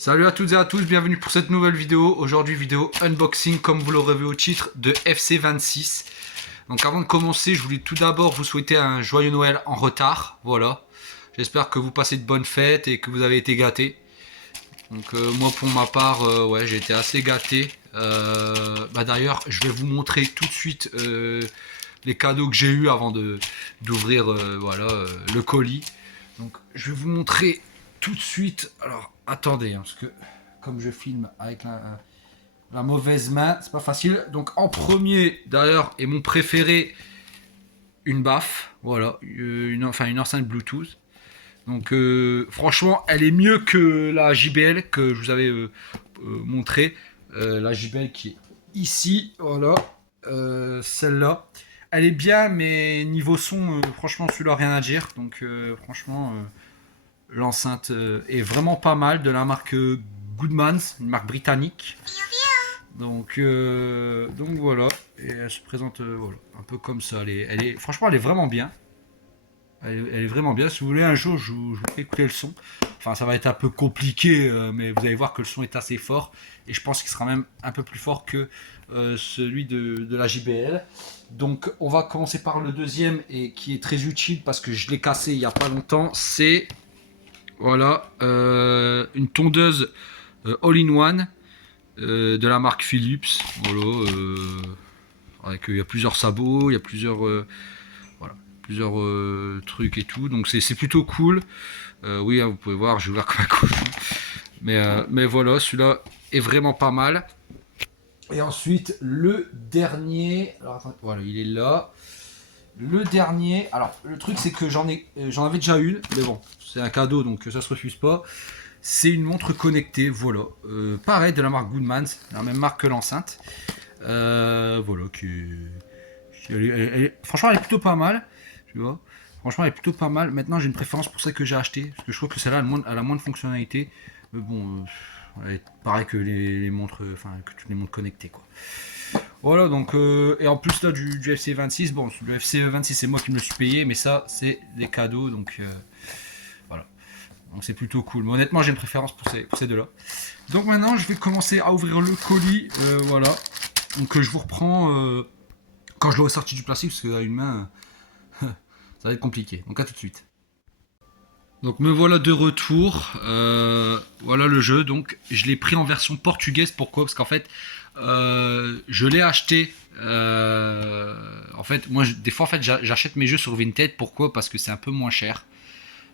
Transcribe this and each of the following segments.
Salut à toutes et à tous, bienvenue pour cette nouvelle vidéo. Aujourd'hui vidéo unboxing comme vous l'aurez vu au titre de FC26. Donc avant de commencer, je voulais tout d'abord vous souhaiter un joyeux Noël en retard. Voilà, j'espère que vous passez de bonnes fêtes et que vous avez été gâtés. Donc moi pour ma part, ouais, j'ai été assez gâté. D'ailleurs, je vais vous montrer tout de suite les cadeaux que j'ai eu avant d'ouvrir le colis. Donc je vais vous montrer tout de suite. Alors attendez, parce que comme je filme avec la mauvaise main, c'est pas facile. Donc en premier d'ailleurs, et mon préféré, une baffe, voilà, une enceinte Bluetooth. Donc franchement, elle est mieux que la JBL que je vous avais montré. La JBL qui est ici, voilà, celle-là. Elle est bien, mais niveau son, franchement, celui-là, rien à dire. Donc franchement, l'enceinte est vraiment pas mal, de la marque Goodmans, une marque britannique. Donc voilà, et elle se présente voilà, un peu comme ça. Franchement, elle est vraiment bien. Elle est vraiment bien. Si vous voulez, un jour, je vous fais écouter le son. Enfin, ça va être un peu compliqué, mais vous allez voir que le son est assez fort. Et je pense qu'il sera même un peu plus fort que celui de la JBL. Donc, on va commencer par le deuxième, et qui est très utile parce que je l'ai cassé il n'y a pas longtemps. C'est voilà, une tondeuse all-in-one de la marque Philips. Voilà, avec il y a plusieurs sabots, il y a plusieurs trucs et tout, donc c'est plutôt cool. Oui, hein, vous pouvez voir, j'ai ouvert comme un cochon, mais voilà, celui-là est vraiment pas mal. Et ensuite le dernier, alors attendez, voilà, il est là. Le dernier, alors le truc c'est que j'en avais déjà une, mais bon, c'est un cadeau donc ça se refuse pas. C'est une montre connectée, voilà, pareil, de la marque Goodmans, la même marque que l'enceinte. Voilà, franchement elle est plutôt pas mal. Tu vois, franchement, elle est plutôt pas mal. Maintenant, j'ai une préférence pour celle que j'ai acheté, parce que je trouve que celle-là, elle a moins de fonctionnalités. Mais bon, elle est pareil que les montres, enfin, que toutes les montres connectées, quoi. Voilà, donc, et en plus là du FC26, bon, le FC26 c'est moi qui me le suis payé, mais ça c'est des cadeaux, donc voilà. Donc c'est plutôt cool. Mais honnêtement, j'ai une préférence pour ces deux-là. Donc maintenant, je vais commencer à ouvrir le colis, voilà. Donc je vous reprends quand je l'aurai sorti du plastique, parce qu'à une main. Ça va être compliqué, donc à tout de suite. Donc me voilà de retour, voilà le jeu, donc je l'ai pris en version portugaise, pourquoi? Parce qu'en fait, je l'ai acheté, en fait, moi des fois en fait j'achète mes jeux sur Vinted, pourquoi? Parce que c'est un peu moins cher,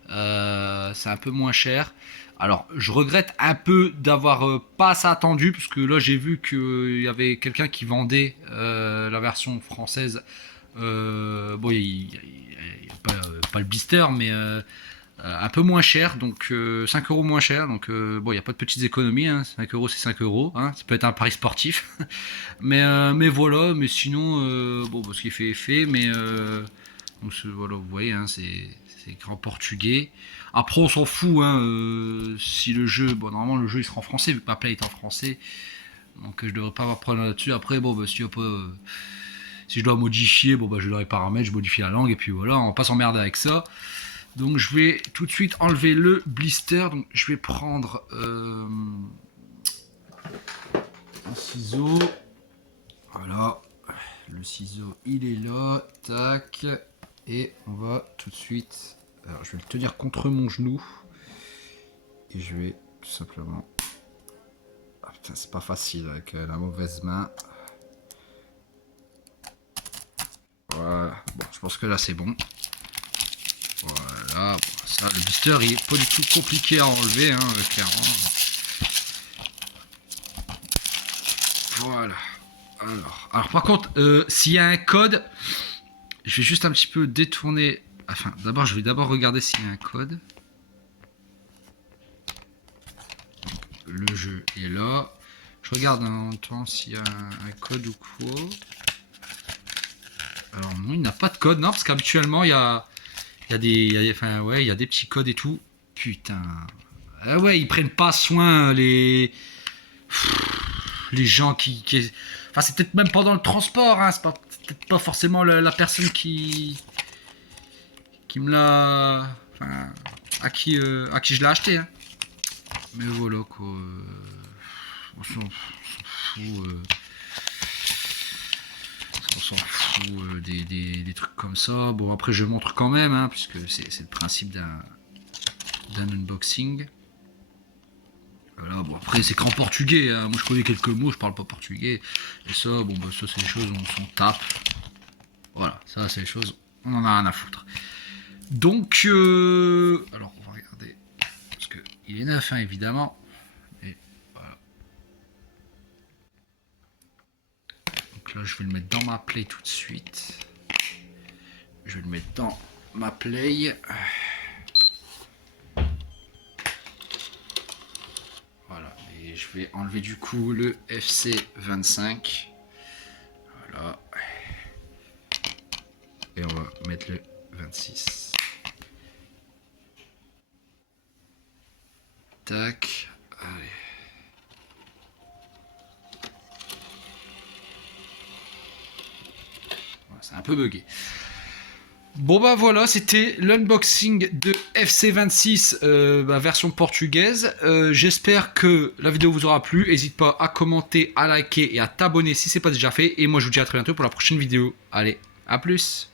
c'est un peu moins cher. Alors je regrette un peu d'avoir pas assez attendu, parce que là j'ai vu qu'il y avait quelqu'un qui vendait la version française. Bon, il n'y a pas le blister, mais un peu moins cher, donc 5 euros moins cher. Donc bon, il n'y a pas de petites économies, hein. 5 euros c'est 5 euros, hein. Ça peut être un pari sportif. mais voilà, mais sinon, bon, ce qui est fait est fait. Mais donc, voilà, vous voyez, hein, c'est écrit portugais. Après, on s'en fout, hein, si le jeu, bon, normalement le jeu il sera en français, vu que ma play est en français. Donc je devrais pas avoir de problème là-dessus. Après, bon, si on peut. Si je dois modifier, bon je dois les paramètres, je modifie la langue et puis voilà, on va pas s'emmerder avec ça. Donc je vais tout de suite enlever le blister. Donc je vais prendre un ciseau. Voilà, le ciseau il est là, tac, et on va tout de suite. Alors je vais le tenir contre mon genou et je vais tout simplement. Ah putain, c'est pas facile avec la mauvaise main. Voilà, bon, je pense que là c'est bon. Voilà, bon, ça, le blister il est pas du tout compliqué à enlever, hein, clairement. Voilà. Alors par contre, s'il y a un code, je vais juste un petit peu détourner. Enfin, d'abord, je vais regarder s'il y a un code. Donc, le jeu est là. Je regarde en même temps s'il y a un code ou quoi. Alors non, il n'y a pas de code, non, parce qu'habituellement il y a des petits codes et tout. Putain. Ah ouais, ils prennent pas soin les gens qui... Enfin, c'est peut-être même pendant le transport, hein. C'est peut-être pas forcément la personne qui me l'a... Enfin, à qui je l'ai acheté, hein. Mais voilà quoi. On s'en fout. On s'en fout des trucs comme ça. Bon après je montre quand même, hein, puisque c'est le principe d'un unboxing. Voilà, bon après c'est qu'en portugais, hein. Moi je connais quelques mots, je parle pas portugais. Et ça, bon bah ça c'est des choses où on s'en tape. Voilà, ça c'est des choses, on en a rien à foutre. Donc, alors on va regarder, parce que il est neuf, hein, évidemment. Et voilà. Donc là je vais le mettre dans ma play tout de suite. Je vais le mettre dans ma play. Voilà, et je vais enlever du coup le FC25. Voilà. Et on va mettre le 26. Tac. Allez. Voilà, c'est un peu bugué. Bon bah voilà, c'était l'unboxing de FC26 version portugaise. J'espère que la vidéo vous aura plu. N'hésite pas à commenter, à liker et à t'abonner si c'est pas déjà fait. Et moi je vous dis à très bientôt pour la prochaine vidéo. Allez, à plus.